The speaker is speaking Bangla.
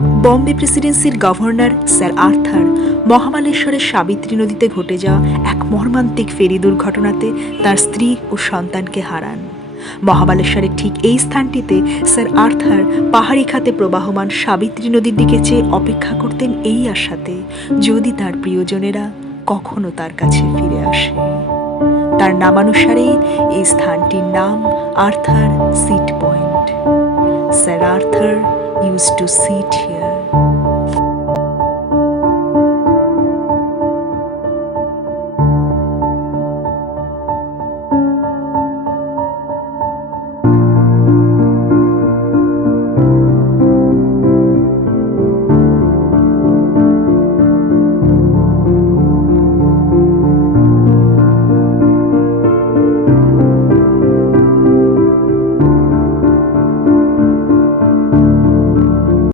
বম্বে প্রেসিডেন্সির গভর্নর স্যার আর্থার মহাবালেশ্বরের সাবিত্রী নদীতে ঘটে যাওয়া এক মর্মান্তিক ফেরি দুর্ঘটনাতে তার স্ত্রী ও সন্তানকে হারান। মহাবালেশ্বরের ঠিক এই স্থানটিতে স্যার আর্থার পাহাড়ি খাতে প্রবাহমান সাবিত্রী নদীর দিকে চেয়ে অপেক্ষা করতেন এই আশাতে, যদি তার প্রিয়জনেরা কখনো তার কাছে ফিরে আসে। তার নামানুসারেই এই স্থানটির নাম Arthur Seat Point. Sir Arthur used to sit here.